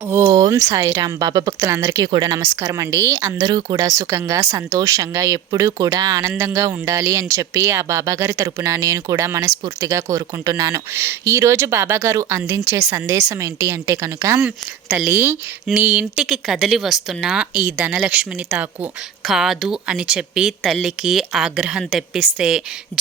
Oh. ఓం సాయిరామ్. బాబా భక్తులందరికీ కూడా నమస్కారం అండి. అందరూ కూడా సుఖంగా సంతోషంగా ఎప్పుడూ కూడా ఆనందంగా ఉండాలి అని చెప్పి ఆ బాబాగారి తరపున నేను కూడా మనస్ఫూర్తిగా కోరుకుంటున్నాను. ఈరోజు బాబాగారు అందించే సందేశం ఏంటి అంటే కనుక తల్లి నీ ఇంటికి కదిలి వస్తున్న ఈ ధనలక్ష్మిని తాకు. కాదు అని చెప్పి తల్లికి ఆగ్రహం తెప్పిస్తే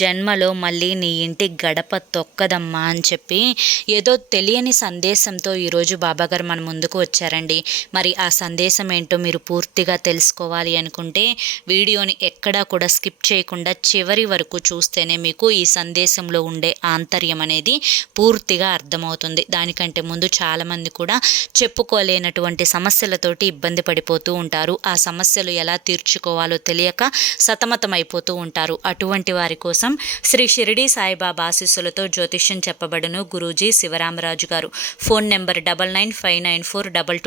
జన్మలో మళ్ళీ నీ ఇంటి గడప తొక్కదమ్మా అని చెప్పి ఏదో తెలియని సందేశంతో ఈరోజు బాబాగారు మన ముందుకు వచ్చారు వచ్చారండి మరి ఆ సందేశం ఏంటో మీరు పూర్తిగా తెలుసుకోవాలి అనుకుంటే వీడియోని ఎక్కడా కూడా స్కిప్ చేయకుండా చివరి వరకు చూస్తేనే మీకు ఈ సందేశంలో ఉండే ఆంతర్యం అనేది పూర్తిగా అర్థమవుతుంది. దానికంటే ముందు చాలామంది కూడా చెప్పుకోలేనటువంటి సమస్యలతోటి ఇబ్బంది పడిపోతూ ఉంటారు. ఆ సమస్యలు ఎలా తీర్చుకోవాలో తెలియక సతమతమైపోతూ ఉంటారు. అటువంటి వారి కోసం శ్రీ షిరిడి సాయిబాబా ఆశీస్సులతో జ్యోతిష్యం చెప్పబడును గురూజీ శివరామరాజు గారు. Phone number double nine five nine four double two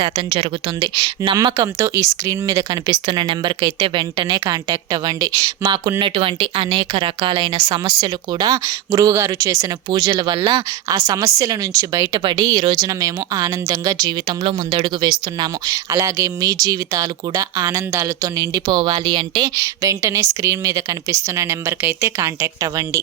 శాతం జరుగుతుంది. నమ్మకంతో ఈ స్క్రీన్ మీద కనిపిస్తున్న నెంబర్కి అయితే వెంటనే కాంటాక్ట్ అవ్వండి. మాకున్నటువంటి అనేక రకాలైన సమస్యలు కూడా గురువుగారు చేసిన పూజల వల్ల ఆ సమస్యల నుంచి బయటపడి ఈ రోజున మేము ఆనందంగా జీవితంలో ముందడుగు వేస్తున్నాము. అలాగే మీ జీవితాలు కూడా ఆనందాలతో నిండిపోవాలి అంటే వెంటనే స్క్రీన్ మీద కనిపిస్తున్న నెంబర్కి అయితే కాంటాక్ట్ అవ్వండి.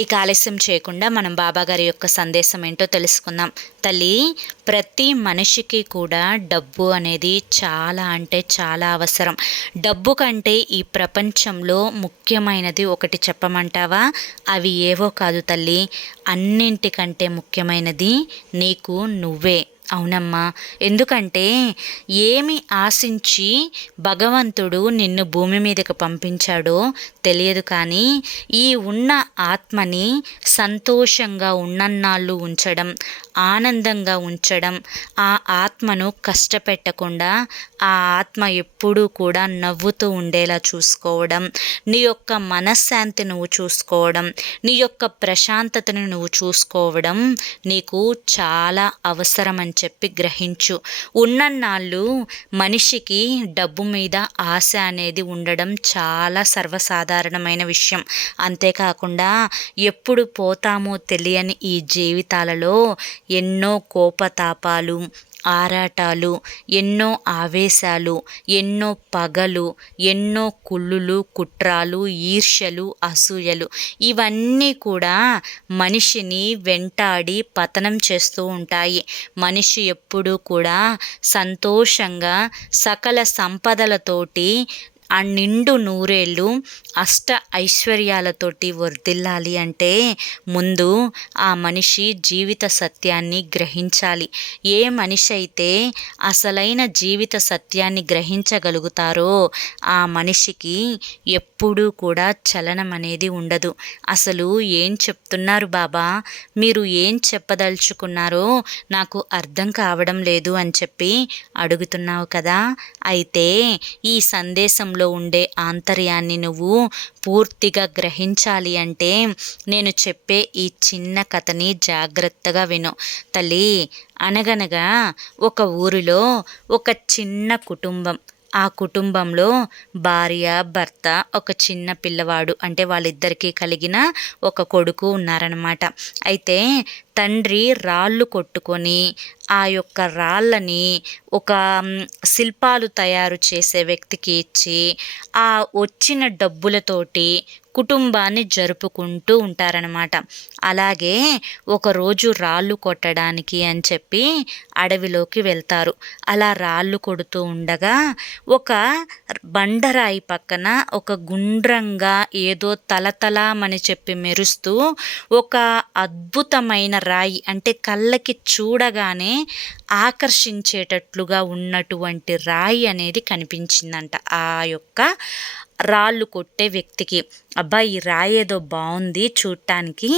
ఇక ఆలస్యం చేయకుండా మనం బాబాగారి యొక్క సందేశం ఏంటో తెలుసుకుందాం. తల్లి ప్రతి మనిషికి కూడా డబ్బు అనేది చాలా అంటే చాలా అవసరం. డబ్బు కంటే ఈ ప్రపంచంలో ముఖ్యమైనది ఒకటి చెప్పమంటావా? అవి ఏవో కాదు తల్లి. అన్నింటికంటే ముఖ్యమైనది నీకు నువ్వే. అవునమ్మా. ఎందుకంటే ఏమి ఆశించి భగవంతుడు నిన్ను భూమి మీదకు పంపించాడో తెలియదు కానీ ఈ ఉన్న ఆత్మని సంతోషంగా ఉన్నన్నాళ్ళు ఉంచడం ఆనందంగా ఉంచడం ఆ ఆత్మను కష్టపెట్టకుండా ఆ ఆత్మ ఎప్పుడూ కూడా నవ్వుతూ ఉండేలా చూసుకోవడం నీ యొక్క మనశ్శాంతి నువ్వు చూసుకోవడం నీ యొక్క ప్రశాంతతను నువ్వు చూసుకోవడం నీకు చాలా అవసరం అని చెప్పి గ్రహించు. ఉన్నన్నాళ్ళు మనిషికి డబ్బు మీద ఆశ అనేది ఉండడం చాలా సర్వసాధారణమైన విషయం. అంతేకాకుండా ఎప్పుడు పోతామో తెలియని ఈ జీవితాలలో ఎన్నో కోపతాపాలు ఆరాటాలు ఎన్నో ఆవేశాలు ఎన్నో పగలు ఎన్నో కుళ్ళులు కుట్రాలు ఈర్ష్యలు అసూయలు. ఇవన్నీ కూడా మనిషిని వెంటాడి పతనం చేస్తూ ఉంటాయి. మనిషి ఎప్పుడూ కూడా సంతోషంగా సకల సంపదలతోటి ఆ నిండు నూరేళ్ళు అష్ట ఐశ్వర్యాలతోటి వర్ధిల్లాలి అంటే ముందు ఆ మనిషి జీవిత సత్యాన్ని గ్రహించాలి. ఏ మనిషి అయితే అసలైన జీవిత సత్యాన్ని గ్రహించగలుగుతారో ఆ మనిషికి ఎప్పుడూ కూడా చలనం అనేది ఉండదు. అసలు ఏం చెప్తున్నారు బాబా? మీరు ఏం చెప్పదలుచుకున్నారో నాకు అర్థం కావడం లేదు అని చెప్పి అడుగుతున్నావు కదా? అయితే ఈ సందేశంలో జీవితంలో ఉండే ఆంతర్యాన్ని నువ్వు పూర్తిగా గ్రహించాలి అంటే నేను చెప్పే ఈ చిన్న కథని జాగ్రత్తగా విను. తల్లి అనగనగా ఒక ఊరిలో ఒక చిన్న కుటుంబం ఆ కుటుంబంలో భార్య భర్త ఒక చిన్న పిల్లవాడు అంటే వాళ్ళిద్దరికీ కలిగిన ఒక కొడుకు ఉన్నారనమాట అయితే తండ్రి రాళ్ళు కొట్టుకొని ఆ యొక్క రాళ్ళని ఒక శిల్పాలు తయారు చేసే వ్యక్తికి ఇచ్చి ఆ వచ్చిన డబ్బులతోటి కుటుంబాన్ని జరుపుకుంటూ ఉంటారనమాట అలాగే ఒకరోజు రాళ్ళు కొట్టడానికి అని చెప్పి అడవిలోకి వెళ్తారు. అలా రాళ్ళు కొడుతూ ఉండగా ఒక బండరాయి పక్కన ఒక గుండ్రంగా ఏదో తలతలామని చెప్పి మెరుస్తూ ఒక అద్భుతమైన రాయి అంటే కళ్ళకి చూడగానే ఆకర్షించేటట్లుగా ఉన్నటువంటి రాయి అనేది కనిపించిందంట. ఆ యొక్క రాళ్ళు కొట్టే వ్యక్తికి అబ్బా ఈ రాయి ఏదో బాగుంది చూడటానికి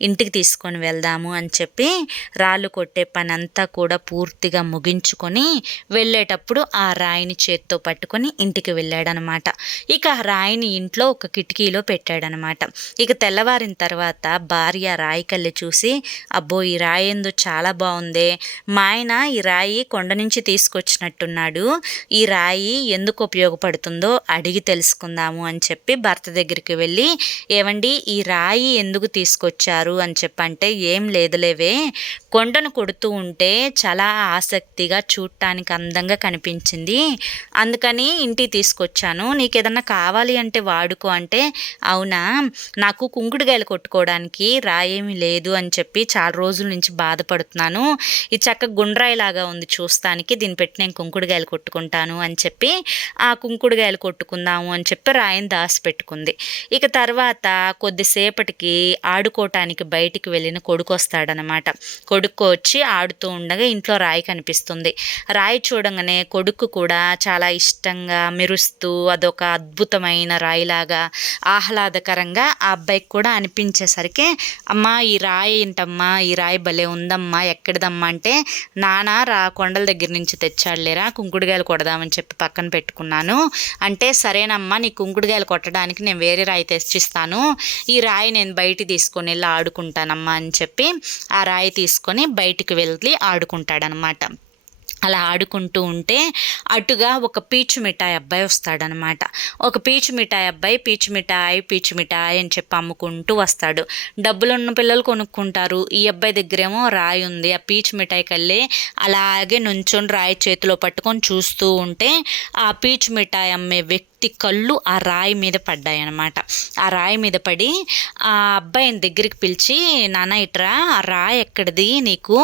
ఇంటికి తీసుకొని వెళ్దాము అని చెప్పి రాళ్ళు కొట్టే పని అంతా కూడా పూర్తిగా ముగించుకొని వెళ్ళేటప్పుడు ఆ రాయిని చేత్తో పట్టుకొని ఇంటికి వెళ్ళాడనమాట. ఇక ఆ రాయిని ఇంట్లో ఒక కిటికీలో పెట్టాడనమాట. ఇక తెల్లవారిన తర్వాత భార్య రాయి కళ్ళి చూసి అబ్బో ఈ రాయి ఎందు చాలా బాగుందే మా ఆయన ఈ రాయి కొండ నుంచి తీసుకొచ్చినట్టున్నాడు. ఈ రాయి ఎందుకు ఉపయోగపడుతుందో అడిగి తెలుసుకుంది తీసుకుందాము అని చెప్పి భర్త దగ్గరికి వెళ్ళి ఏమండి ఈ రాయి ఎందుకు తీసుకొచ్చారు? అని చెప్పంటే ఏం లేదులేవే కొండను కొడుతూ ఉంటే చాలా ఆసక్తిగా చూడటానికి అందంగా కనిపించింది. అందుకని ఇంటికి తీసుకొచ్చాను. నీకు ఏదన్నా కావాలి అంటే వాడుకో అంటే అవునా? నాకు కుంకుడుగాయలు కొట్టుకోవడానికి రాయేమీ లేదు అని చెప్పి చాలా రోజుల నుంచి బాధపడుతున్నాను. ఈ చక్క గుండ్రాయిలాగా ఉంది చూస్తానికి దీన్ని పెట్టి నేను కుంకుడుగాయలు కొట్టుకుంటాను అని చెప్పి ఆ కుంకుడుగాయలు కొట్టుకుందాము అని చెప్పి రాయిని దాచిపెట్టుకుంది. ఇక తర్వాత కొద్దిసేపటికి ఆడుకోవటానికి బయటికి వెళ్ళిన కొడుకు వస్తాడనమాట. కొడుకు వచ్చి ఆడుతూ ఉండగా ఇంట్లో రాయి కనిపిస్తుంది. రాయి చూడంగానే కొడుకు కూడా చాలా ఇష్టంగా మెరుస్తూ అదొక అద్భుతమైన రాయిలాగా ఆహ్లాదకరంగా ఆ అబ్బాయికి కూడా అనిపించేసరికి అమ్మా ఈ రాయి ఏంటమ్మా? ఈ రాయి భలే ఉందమ్మా ఎక్కడిదమ్మా? అంటే నాన్న రా కొండల దగ్గర నుంచి తెచ్చాడులేరా కుంకుడుగాయలు కొడదామని చెప్పి పక్కన పెట్టుకున్నాను. అంటే సరేనమ్మా నీ కుంకుడుగాయలు కొట్టడానికి నేను వేరే రాయి తెచ్చిస్తాను. ఈ రాయి నేను బయట తీసుకొని వెళ్ళి ఆడుకుంటానమ్మా అని చెప్పి ఆ రాయి తీసుకొని బయటికి వెళ్ళి ఆడుకుంటాడనమాట. అలా ఆడుకుంటూ ఉంటే అటుగా ఒక పీచు మిఠాయి అబ్బాయి వస్తాడనమాట. ఒక పీచు మిఠాయి అబ్బాయి పీచు మిఠాయి పీచు మిఠాయి అని చెప్పి అమ్ముకుంటూ వస్తాడు. డబ్బులు ఉన్న పిల్లలు కొనుక్కుంటారు. ఈ అబ్బాయి దగ్గరేమో రాయి ఉంది. ఆ పీచు మిఠాయి కళ్ళే అలాగే నుంచొని రాయి చేతిలో పట్టుకొని చూస్తూ ఉంటే ఆ పీచు మిఠాయి అమ్మే వ్యక్తి కళ్ళు ఆ రాయి మీద పడ్డాయి అనమాట ఆ రాయి మీద పడి ఆ అబ్బాయిని దగ్గరికి పిలిచి నాన్న ఇట్రా ఆ రాయి ఎక్కడిది? నీకు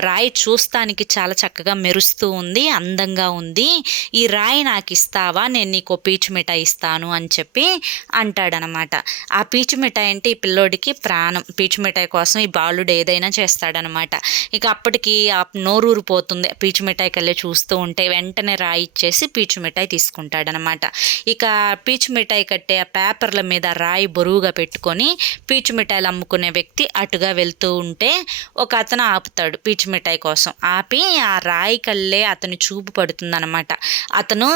రాయి చూస్తానికి చాలా చక్కగా మెరుస్తూ ఉంది అందంగా ఉంది. ఈ రాయి నాకు ఇస్తావా? నేను నీకు పీచు మిఠాయి ఇస్తాను అని చెప్పి అంటాడనమాట ఆ పీచు మిఠాయి అంటే ఈ పిల్లోడికి ప్రాణం. పీచు మిఠాయి కోసం ఈ బాలుడు ఏదైనా చేస్తాడనమాట ఇక అప్పటికి ఆ నోరూరిపోతుంది. పీచు మిఠాయి కల్లే చూస్తూ ఉంటే వెంటనే రాయి ఇచ్చేసి పీచు మిఠాయి తీసుకుంటాడనమాట ఇక పీచు మిఠాయి కట్టే ఆ పేపర్ల మీద రాయి బరువుగా పెట్టుకొని పీచు మిఠాయిలు అమ్ముకునే వ్యక్తి అటుగా వెళ్తూ ఉంటే ఒక అతను ఆపుతాడు పీచు మిఠాయి కోసం. ఆపి ఆ రాయి కళ్ళే అతను చూపు పడుతుందనమాట అతను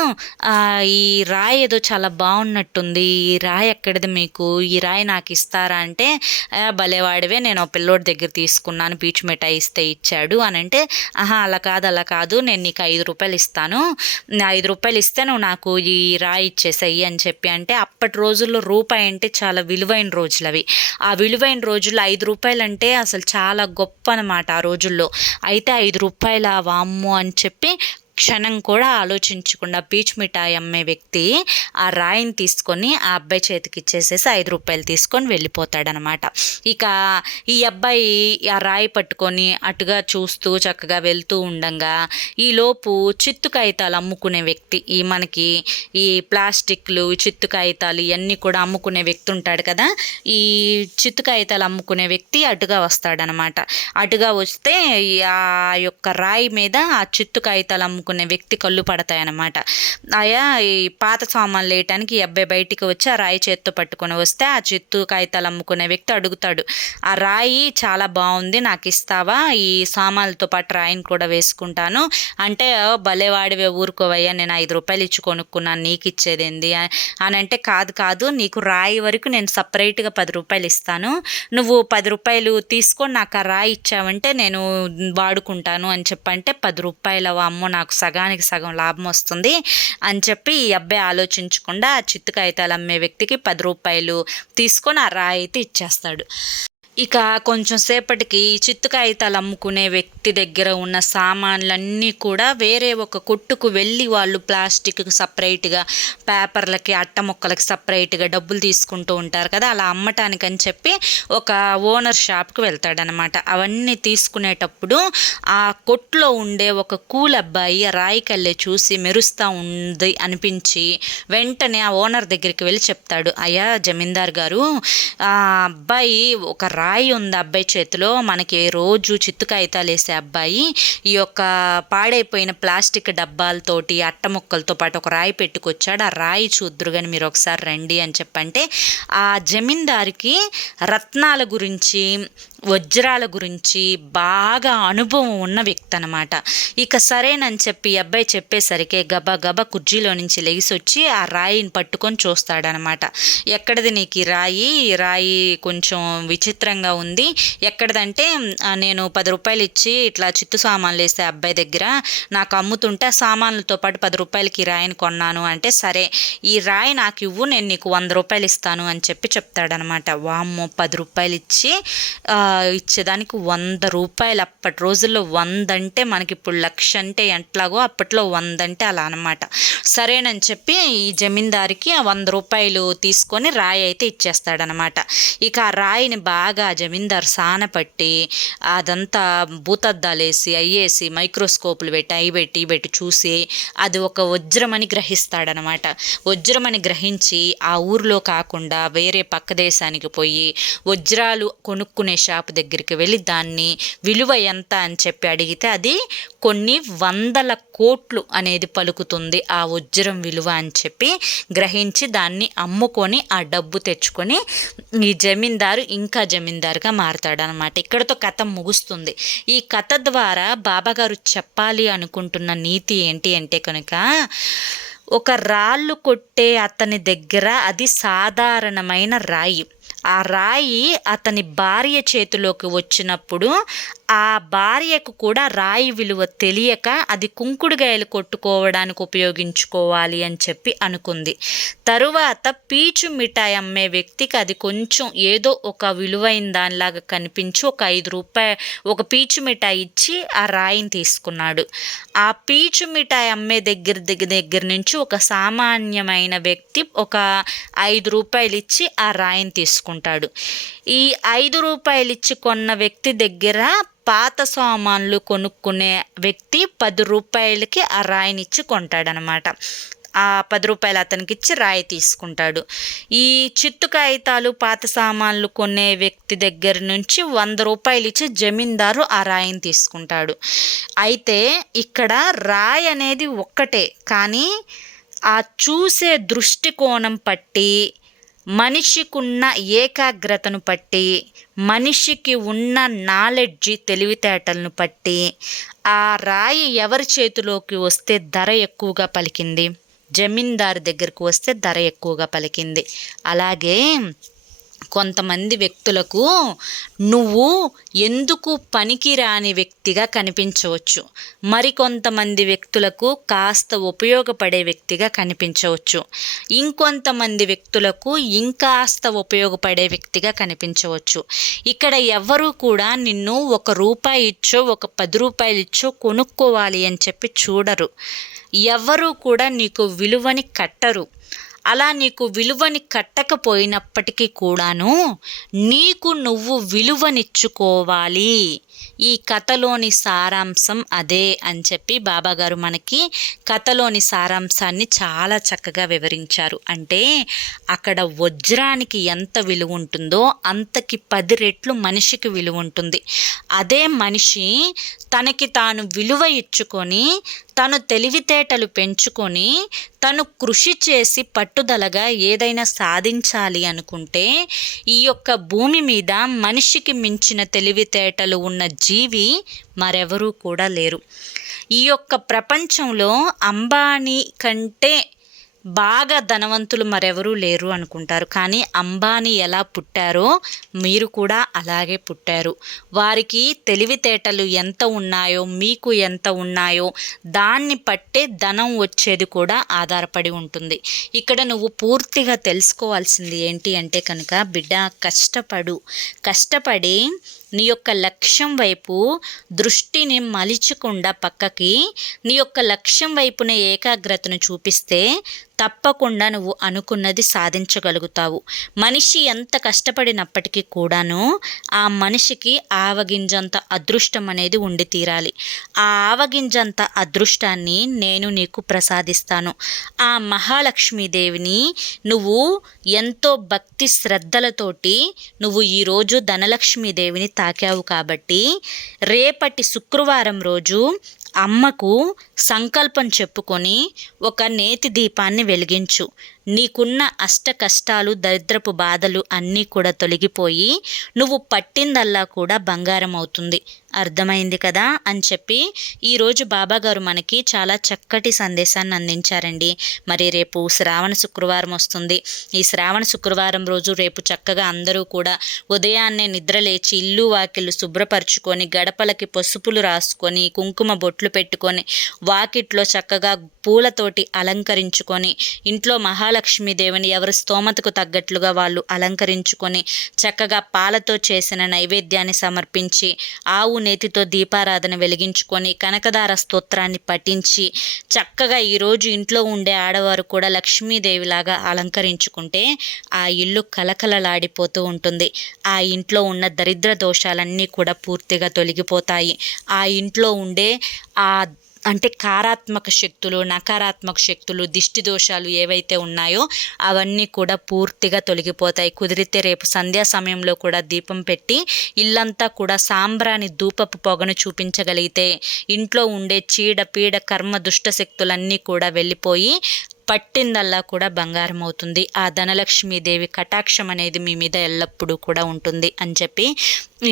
ఈ రాయి ఏదో చాలా బాగున్నట్టుంది. ఈ రాయి ఎక్కడిది మీకు? ఈ రాయి నాకు ఇస్తారా? అంటే భలేవాడివే నేను పిల్లోడి దగ్గర తీసుకున్నాను పీచు మిఠాయి ఇస్తే ఇచ్చాడు. అని అంటే ఆహా అలా కాదు అలా కాదు నేను నీకు ఐదు రూపాయలు ఇస్తాను. ఐదు రూపాయలు ఇస్తే నువ్వు నాకు ఈ రాయి ఇచ్చేసాయి అని చెప్పి అంటే అప్పటి రోజుల్లో రూపాయి అంటే చాలా విలువైన రోజులు అవి. ఆ విలువైన రోజుల్లో ఐదు రూపాయలు అంటే అసలు చాలా గొప్ప అనమాట ఆ రోజుల్లో. అయితే ఐదు రూపాయల వామ్ము అని చెప్పి క్షణం కూడా ఆలోచించకుండా పీచ్ మిఠాయి అమ్మే వ్యక్తి ఆ రాయిని తీసుకొని ఆ అబ్బాయి చేతికి ఇచ్చేసేసి ఐదు రూపాయలు తీసుకొని వెళ్ళిపోతాడనమాట. ఇక ఈ అబ్బాయి ఆ రాయి పట్టుకొని అటుగా చూస్తూ చక్కగా వెళ్తూ ఉండంగా ఈలోపు చిత్తు కాగితాలు అమ్ముకునే వ్యక్తి ఈ మనకి ఈ ప్లాస్టిక్లు చిత్తు కాగితాలు ఇవన్నీ కూడా అమ్ముకునే వ్యక్తి ఉంటాడు కదా ఈ చిత్తు కాగితాలు అమ్ముకునే వ్యక్తి అటుగా వస్తాడనమాట. అటుగా వస్తే ఆ యొక్క రాయి మీద ఆ చిత్తు కాగితాలు అమ్ముకునే అనుకునే వ్యక్తి కళ్ళు పడతాయన్నమాట. ఆయా ఈ పాత సామాన్లు వేయటానికి ఈ అబ్బాయి బయటికి వచ్చి ఆ రాయి చేత్తో పట్టుకొని వస్తే ఆ చిత్తు కాగితాలు అమ్ముకునే వ్యక్తి అడుగుతాడు. ఆ రాయి చాలా బాగుంది నాకు ఇస్తావా? ఈ సామాన్లతో పాటు రాయిని కూడా వేసుకుంటాను. అంటే భలేవాడివే ఊరుకోవయ్యా నేను ఐదు రూపాయలు ఇచ్చి కొనుక్కున్నాను నీకు ఇచ్చేదేంది అని అంటే కాదు కాదు నీకు రాయి వరకు నేను సపరేట్గా పది రూపాయలు ఇస్తాను. నువ్వు పది రూపాయలు తీసుకొని నాకు ఆ రాయి ఇచ్చావంటే నేను వాడుకుంటాను అని చెప్పంటే పది రూపాయల అమ్మో నాకు సగానికి సగం లాభం వస్తుంది అని చెప్పి ఈ అబ్బాయి ఆలోచించకుండా చిత్తు కాగితాలు అమ్మే వ్యక్తికి పది రూపాయలు తీసుకొని ఆ రాయి అయితే ఇచ్చేస్తాడు. ఇక కొంచెం సేపటికి చిత్తుకాయితాలు అమ్ముకునే వ్యక్తి దగ్గర ఉన్న సామాన్లన్నీ కూడా వేరే ఒక కొట్టుకు వెళ్ళి వాళ్ళు ప్లాస్టిక్కి సపరేట్గా పేపర్లకి అట్ట ముక్కలకి సపరేట్గా డబ్బులు తీసుకుంటూ ఉంటారు కదా అలా అమ్మటానికి అని చెప్పి ఒక ఓనర్ షాప్కి వెళ్తాడనమాట. అవన్నీ తీసుకునేటప్పుడు ఆ కొట్లో ఉండే ఒక కూల్ అబ్బాయి రాయికల్లే చూసి మెరుస్తూ ఉంది అనిపించి వెంటనే ఆ ఓనర్ దగ్గరికి వెళ్ళి చెప్తాడు అయ్యా జమీందార్ గారు ఆ అబ్బాయి ఒక రాయి ఉంది అబ్బాయి చేతిలో. మనకి రోజు చిత్తు కాగితాలు వేసే అబ్బాయి. ఈ యొక్క పాడైపోయిన ప్లాస్టిక్ డబ్బాలతోటి అట్ట ముక్కలతో పాటు ఒక రాయి పెట్టుకొచ్చాడు. ఆ రాయి చూద్దరు కానీ మీరు ఒకసారి రండి అని చెప్పంటే ఆ జమీందారికి రత్నాల గురించి వజ్రాల గురించి బాగా అనుభవం ఉన్న వ్యక్తి అనమాట ఇక సరేనని చెప్పి అబ్బాయి చెప్పేసరికి గబా గబా కుర్జీలో నుంచి లెగిసి వచ్చి ఆ రాయిని పట్టుకొని చూస్తాడనమాట ఎక్కడిది నీకు ఈ రాయి? ఈ రాయి కొంచెం విచిత్రంగా ఉంది. ఎక్కడిదంటే నేను పది రూపాయలు ఇచ్చి ఇట్లా చిత్తు సామాన్లు వేస్తే అబ్బాయి దగ్గర నాకు అమ్ముతుంటే ఆ సామాన్లతో పాటు పది రూపాయలకి ఈ రాయిని కొన్నాను అంటే సరే ఈ రాయి నాకు ఇవ్వు నేను నీకు వంద రూపాయలు ఇస్తాను అని చెప్పి చెప్తాడనమాట వామ్మో పది రూపాయలు ఇచ్చి ఆ, ఇచ్చేదానికి వంద రూపాయలు అప్పటి రోజుల్లో వంద అంటే మనకి ఇప్పుడు లక్ష అంటే ఎట్లాగో అప్పట్లో వంద అంటే అలా అనమాట సరేనని చెప్పి ఈ జమీందారికి ఆ వంద రూపాయలు తీసుకొని రాయి అయితే ఇచ్చేస్తాడనమాట ఇక ఆ రాయిని బాగా జమీందారు సాన పట్టి అదంతా భూతద్దాలు వేసి అయ్యేసి మైక్రోస్కోపులు పెట్టి అవి పెట్టి పెట్టి చూసి అది ఒక వజ్రమని గ్రహిస్తాడనమాట వజ్రమని గ్రహించి ఆ ఊర్లో కాకుండా వేరే పక్క దేశానికి పోయి వజ్రాలు కొనుక్కునే షాప్ దగ్గరికి వెళ్ళి దాన్ని విలువ ఎంత అని చెప్పి అడిగితే అది కొన్ని వందల కోట్లు అనేది పలుకుతుంది ఆ వజ్రం విలువ అని చెప్పి గ్రహించి దాన్ని అమ్ముకొని ఆ డబ్బు తెచ్చుకొని ఈ జమీందారు ఇంకా జమీందారుగా మారతాడనమాట ఇక్కడతో కథ ముగుస్తుంది. ఈ కథ ద్వారా బాబాగారు చెప్పాలి అనుకుంటున్న నీతి ఏంటి అంటే కనుక ఒక రాళ్ళు కొట్టే అతని దగ్గర అది సాధారణమైన రాయి. ఆ రాయి అతని భార్య చేతిలోకి వచ్చినప్పుడు ఆ భార్యకు కూడా రాయి విలువ తెలియక అది కుంకుడుగాయలు కొట్టుకోవడానికి ఉపయోగించుకోవాలి అని చెప్పి అనుకుంది. తరువాత పీచు మిఠాయి అమ్మే వ్యక్తికి అది కొంచెం ఏదో ఒక విలువైన దానిలాగా కనిపించి ఒక ఐదు రూపాయ ఒక పీచు మిఠాయి ఇచ్చి ఆ రాయిని తీసుకున్నాడు. ఆ పీచు మిఠాయి అమ్మే దగ్గర దగ్గర దగ్గర నుంచి ఒక సామాన్యమైన వ్యక్తి ఒక ఐదు రూపాయలు ఇచ్చి ఆ రాయిని తీసుకుంటాడు. ఈ ఐదు రూపాయలు ఇచ్చి కొన్న వ్యక్తి దగ్గర పాత సామాన్లు కొనుక్కునే వ్యక్తి పది రూపాయలకి ఆ రాయిని ఇచ్చి కొంటాడనమాట. ఆ పది రూపాయలు అతనికి ఇచ్చి రాయి తీసుకుంటాడు. ఈ చిత్తు కాగితాలు పాత సామాన్లు కొనే వ్యక్తి దగ్గర నుంచి వంద రూపాయలు ఇచ్చి జమీందారు ఆ రాయిని తీసుకుంటాడు. అయితే ఇక్కడ రాయి అనేది ఒక్కటే. కానీ ఆ చూసే దృష్టికోణం పట్టి మనిషికున్న ఏకాగ్రతను బట్టి మనిషికి ఉన్న నాలెడ్జి తెలివితేటలను బట్టి ఆ రాయి ఎవరి చేతిలోకి వస్తే ధర ఎక్కువగా పలికింది? జమీందారు దగ్గరకు వస్తే ధర ఎక్కువగా పలికింది. అలాగే కొంతమంది వ్యక్తులకు నువ్వు ఎందుకు పనికిరాని వ్యక్తిగా కనిపించవచ్చు? మరికొంతమంది వ్యక్తులకు కాస్త ఉపయోగపడే వ్యక్తిగా కనిపించవచ్చు. ఇంకొంతమంది వ్యక్తులకు ఇంకాస్త ఉపయోగపడే వ్యక్తిగా కనిపించవచ్చు. ఇక్కడ ఎవరు కూడా నిన్ను ఒక రూపాయి ఇచ్చో ఒక పది రూపాయలు ఇచ్చో కొనుక్కోవాలి అని చెప్పి చూడరు. ఎవరు కూడా నీకు విలువని కట్టరు. అలా నీకు విలువని కట్టకపోయినప్పటికీ కూడాను నీకు నువ్వు విలువనిచ్చుకోవాలి. ఈ కథలోని సారాంశం అదే అని చెప్పి బాబాగారు మనకి కథలోని సారాంశాన్ని చాలా చక్కగా వివరించారు. అంటే అక్కడ వజ్రానికి ఎంత విలువ ఉంటుందో అంతకి పది రెట్లు మనిషికి విలువ ఉంటుంది. అదే మనిషి తనకి తాను విలువ ఇచ్చుకొని తను తెలివితేటలు పెంచుకొని తను కృషి చేసి పట్టుదలగా ఏదైనా సాధించాలి అనుకుంటే ఈ యొక్క భూమి మీద మనిషికి మించిన తెలివితేటలు ఉన్న జీవి మరెవరూ కూడా లేరు. ఈ యొక్క ప్రపంచంలో అంబానీ కంటే బాగా ధనవంతులు మరెవరూ లేరు అనుకుంటారు. కానీ అంబానీ ఎలా పుట్టారో మీరు కూడా అలాగే పుట్టారు. వారికి తెలివితేటలు ఎంత ఉన్నాయో మీకు ఎంత ఉన్నాయో దాన్ని పట్టే ధనం వచ్చేది కూడా ఆధారపడి ఉంటుంది. ఇక్కడ నువ్వు పూర్తిగా తెలుసుకోవాల్సింది ఏంటి అంటే కనుక బిడ్డ కష్టపడు. కష్టపడి నీ యొక్క లక్ష్యం వైపు దృష్టిని మలిచకుండా పక్కకి నీ యొక్క లక్ష్యం వైపున ఏకాగ్రతను చూపిస్తే తప్పకుండా నువ్వు అనుకున్నది సాధించగలుగుతావు. మనిషి ఎంత కష్టపడినప్పటికీ కూడాను ఆ మనిషికి ఆవగింజంత అదృష్టం అనేది ఉండి తీరాలి. ఆ ఆవగింజంత అదృష్టాన్ని నేను నీకు ప్రసాదిస్తాను. ఆ మహాలక్ష్మీదేవిని నువ్వు ఎంతో భక్తి శ్రద్ధలతోటి నువ్వు ఈరోజు ధనలక్ష్మీదేవిని తాకావు కాబట్టి రేపటి శుక్రవారం రోజు అమ్మకు సంకల్పం చెప్పుకొని ఒక నేతి దీపాన్ని వెలిగించు. నీకున్న అష్ట కష్టాలు దరిద్రపు బాధలు అన్నీ కూడా తొలగిపోయి నువ్వు పట్టిందల్లా కూడా బంగారం అవుతుంది అర్థమైంది కదా? అని చెప్పి ఈరోజు బాబాగారు మనకి చాలా చక్కటి సందేశాన్ని అందించారండి. మరి రేపు శ్రావణ శుక్రవారం వస్తుంది. ఈ శ్రావణ శుక్రవారం రోజు రేపు చక్కగా అందరూ కూడా ఉదయాన్నే నిద్రలేచి ఇల్లు వాకిళ్ళు శుభ్రపరచుకొని గడపలకి పసుపులు రాసుకొని కుంకుమ బొట్లు పెట్టుకొని వాకిట్లో చక్కగా పూలతోటి అలంకరించుకొని ఇంట్లో మహా మహాలక్ష్మీదేవిని ఎవరి స్తోమతకు తగ్గట్లుగా వాళ్ళు అలంకరించుకొని చక్కగా పాలతో చేసిన నైవేద్యాన్ని సమర్పించి ఆవు నేతితో దీపారాధన వెలిగించుకొని కనకదార స్తోత్రాన్ని పఠించి చక్కగా ఈరోజు ఇంట్లో ఉండే ఆడవారు కూడా లక్ష్మీదేవిలాగా అలంకరించుకుంటే ఆ ఇల్లు కలకలలాడిపోతూ ఉంటుంది. ఆ ఇంట్లో ఉన్న దరిద్ర దోషాలన్నీ కూడా పూర్తిగా తొలగిపోతాయి. ఆ ఇంట్లో ఉండే ఆ అంటే కారాత్మక శక్తులు నకారాత్మక శక్తులు దిష్టి దోషాలు ఏవైతే ఉన్నాయో అవన్నీ కూడా పూర్తిగా తొలగిపోతాయి. కుదిరితే రేపు సంధ్యా సమయంలో కూడా దీపం పెట్టి ఇల్లంతా కూడా సాంబ్రాని ధూపపు పొగను చూపించగలిగితే ఇంట్లో ఉండే చీడ పీడ కర్మ దుష్ట శక్తులన్నీ కూడా వెళ్ళిపోయి పట్టిందల్లా కూడా బంగారం అవుతుంది. ఆ ధనలక్ష్మీదేవి కటాక్షం అనేది మీ మీద ఎల్లప్పుడూ కూడా ఉంటుంది అని చెప్పి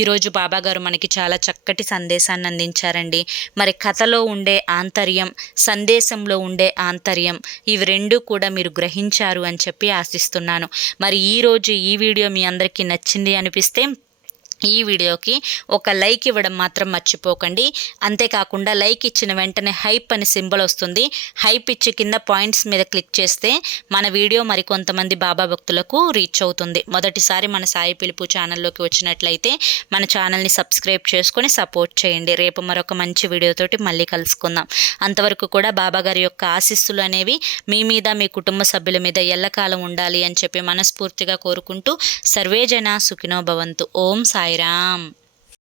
ఈరోజు బాబాగారు మనకి చాలా చక్కటి సందేశాన్ని అందించారండి. మరి కథలో ఉండే ఆంతర్యం సందేశంలో ఉండే ఆంతర్యం ఇవి రెండు కూడా మీరు గ్రహించారు అని చెప్పి ఆశిస్తున్నాను. మరి ఈరోజు ఈ వీడియో మీ అందరికీ నచ్చింది అనిపిస్తే ఈ వీడియోకి ఒక లైక్ ఇవ్వడం మాత్రం మర్చిపోకండి. అంతేకాకుండా లైక్ ఇచ్చిన వెంటనే హైప్ అని సింబల్ వస్తుంది. హైప్ ఇచ్చి కింద పాయింట్స్ మీద క్లిక్ చేస్తే మన వీడియో మరి కొంతమంది బాబా భక్తులకు రీచ్ అవుతుంది. మొదటిసారి మన సాయి పిలుపు ఛానల్లోకి వచ్చినట్లయితే మన ఛానల్ని సబ్స్క్రైబ్ చేసుకొని సపోర్ట్ చేయండి. రేపు మరొక మంచి వీడియోతోటి మళ్ళీ కలుసుకుందాం. అంతవరకు కూడా బాబా గారి యొక్క ఆశీస్సులు అనేవి మీ మీద మీ కుటుంబ సభ్యుల మీద ఎల్లకాలం ఉండాలి అని చెప్పి మనస్ఫూర్తిగా కోరుకుంటూ సర్వేజన సుఖినో భవంతు. ఓం సాయి సాయిరామ్